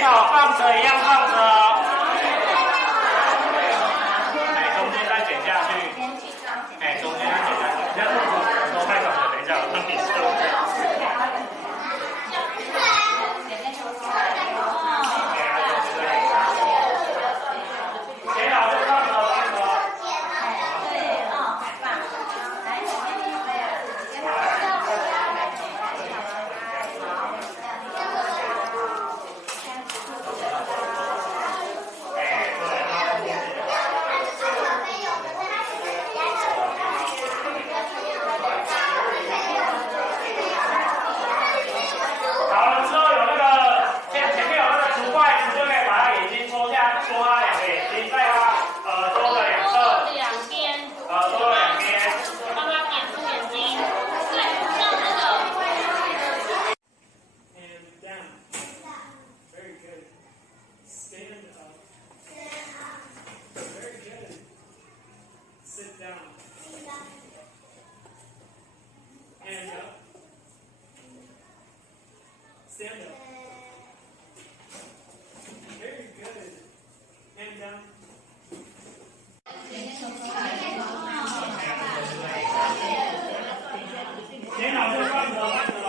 剪好放着一样放着哦。哎，中间再剪下去。哎，中间再剪下去。这样都太短了，等一下我让你收。Sit down. Hand up. Stand up. Very good. Hand down. 剪好就放着，放着喽。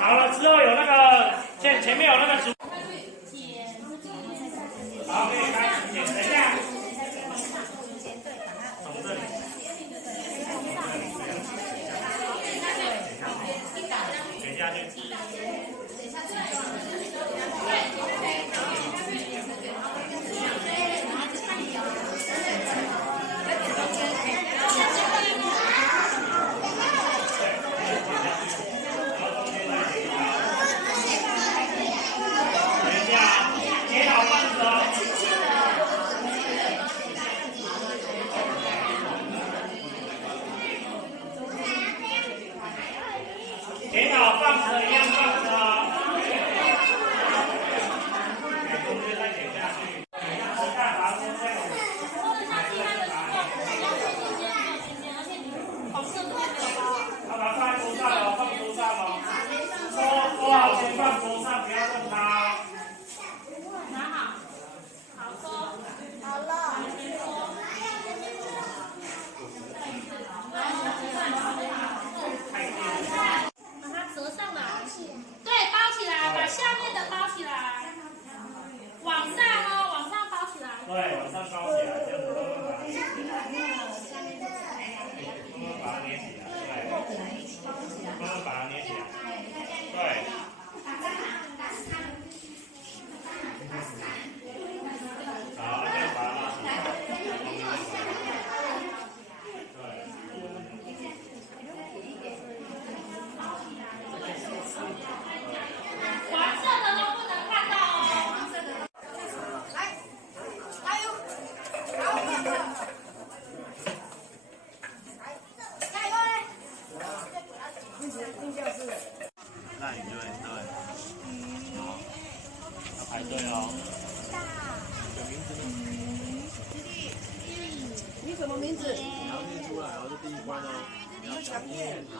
好了之后有那个前面有那个竹。好，可以开始剪，等一下。从这里。剪下去。剪好放着一样放着哦。中间再剪下去。鸡蛋把它弄在把它放在桌上哦，放桌上哦。收好先放桌上，不要动它。拿好，好收。好了。对，往上包起来，这样子慢慢把它捏起来。慢慢把它捏起来，对。慢慢把它捏起来，对。好，这样把它拉起来。对。黄色的都不能看到哦。那你就会对，好，要排队哦。有名字吗？你什么名字？你要念出来哦，这第一关哦。你要念好。